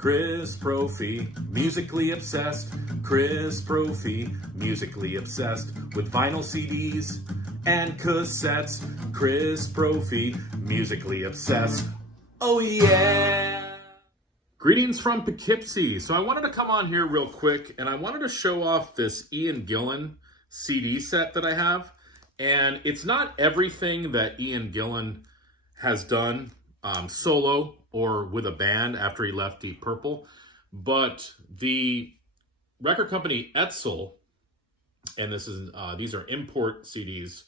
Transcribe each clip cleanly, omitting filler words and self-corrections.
Chris Prophy, musically obsessed. Chris Prophy, musically obsessed with vinyl CDs and cassettes. Chris Prophy, musically obsessed. Oh yeah! Greetings from Poughkeepsie. So I wanted to come on here real quick and I wanted to show off this Ian Gillan CD set that I have. And it's not everything that Ian Gillan has done solo or with a band after he left Deep Purple, but the record company Etzel, and these are import CDs,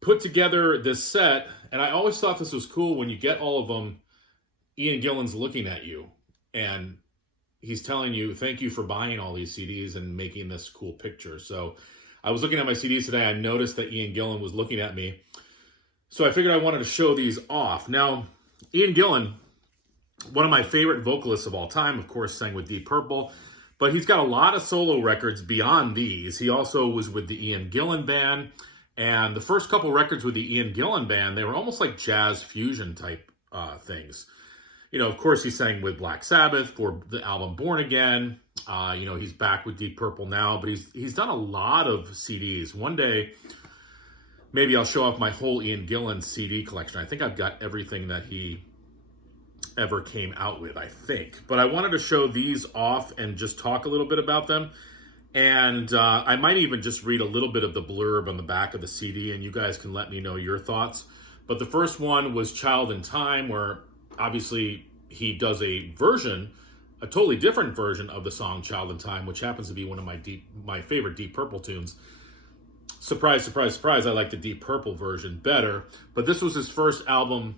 put together this set, and I always thought this was cool. When you get all of them, Ian Gillan's looking at you and he's telling you thank you for buying all these CDs and making this cool picture. So I was looking at my CDs today. I noticed that Ian Gillan was looking at me, so I figured I wanted to show these off. Now, Ian Gillan, one of my favorite vocalists of all time, of course, sang with Deep Purple, but he's got a lot of solo records beyond these. He also was with the Ian Gillan Band, and the first couple records with the Ian Gillan Band, they were almost like jazz fusion type things. You know, of course, he sang with Black Sabbath for the album Born Again. You know, he's back with Deep Purple now, but he's done a lot of CDs. One day, maybe I'll show off my whole Ian Gillan CD collection. I think I've got everything that he ever came out with, I think. But I wanted to show these off and just talk a little bit about them. And I might even just read a little bit of the blurb on the back of the CD, and you guys can let me know your thoughts. But the first one was Child in Time, where obviously he does a totally different version of the song Child in Time, which happens to be one of my favorite Deep Purple tunes. Surprise, surprise, surprise, I like the Deep Purple version better. But this was his first album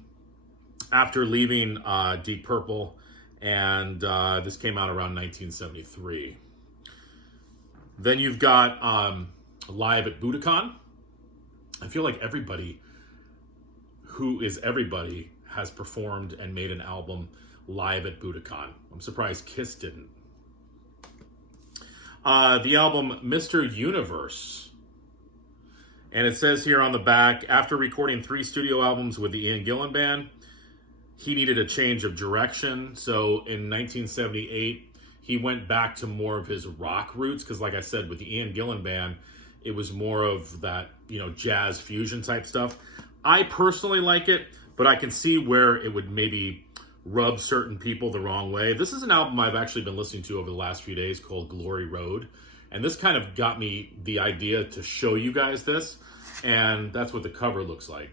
after leaving Deep Purple, and this came out around 1973. Then you've got Live at Budokan. I feel like everybody who is everybody has performed and made an album live at Budokan. I'm surprised Kiss didn't. The album Mr. Universe. And it says here on the back, after recording 3 studio albums with the Ian Gillan Band, he needed a change of direction. So in 1978, he went back to more of his rock roots. Because like I said, with the Ian Gillan Band, it was more of that, you know, jazz fusion type stuff. I personally like it, but I can see where it would maybe rub certain people the wrong way. This is an album I've actually been listening to over the last few days called Glory Road. And this kind of got me the idea to show you guys this. And that's what the cover looks like.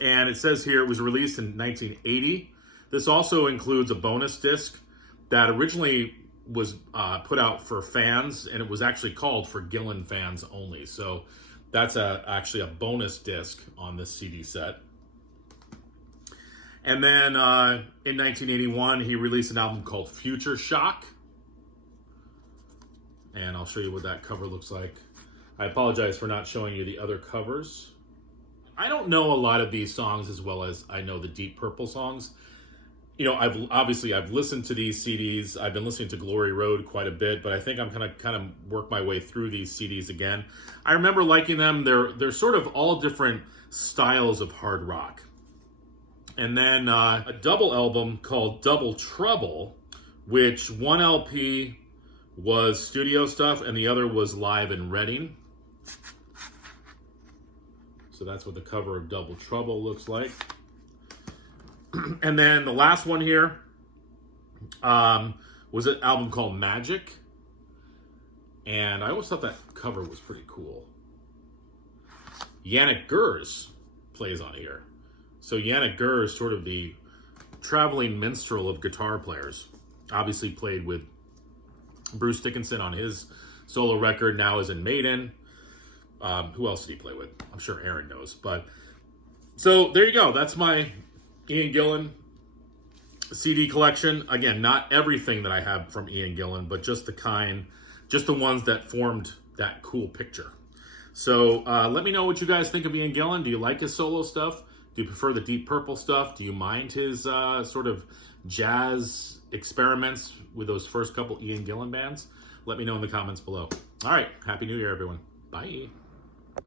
And it says here it was released in 1980. This also includes a bonus disc that originally was put out for fans, and it was actually called For Gillan Fans Only. So that's actually a bonus disc on this CD set. And then in 1981, he released an album called Future Shock. And I'll show you what that cover looks like. I apologize for not showing you the other covers. I don't know a lot of these songs as well as I know the Deep Purple songs. You know, I've listened to these CDs. I've been listening to Glory Road quite a bit, but I think I'm gonna kind of work my way through these CDs again. I remember liking them. They're sort of all different styles of hard rock. And then a double album called Double Trouble, which one LP was studio stuff and the other was live in Reading. So that's what the cover of Double Trouble looks like. And then the last one here was an album called Magic. And I always thought that cover was pretty cool. Yannick Gers plays on here. So Yannick Gers, sort of the traveling minstrel of guitar players. Obviously played with Bruce Dickinson on his solo record, now is in Maiden. Who else did he play with? I'm sure Aaron knows. But so there you go. That's my Ian Gillan CD collection. Again, not everything that I have from Ian Gillan, but just the ones that formed that cool picture. So let me know what you guys think of Ian Gillan. Do you like his solo stuff? Do you prefer the Deep Purple stuff? Do you mind his sort of jazz experiments with those first couple Ian Gillan bands? Let me know in the comments below. All right. Happy New Year, everyone. Bye.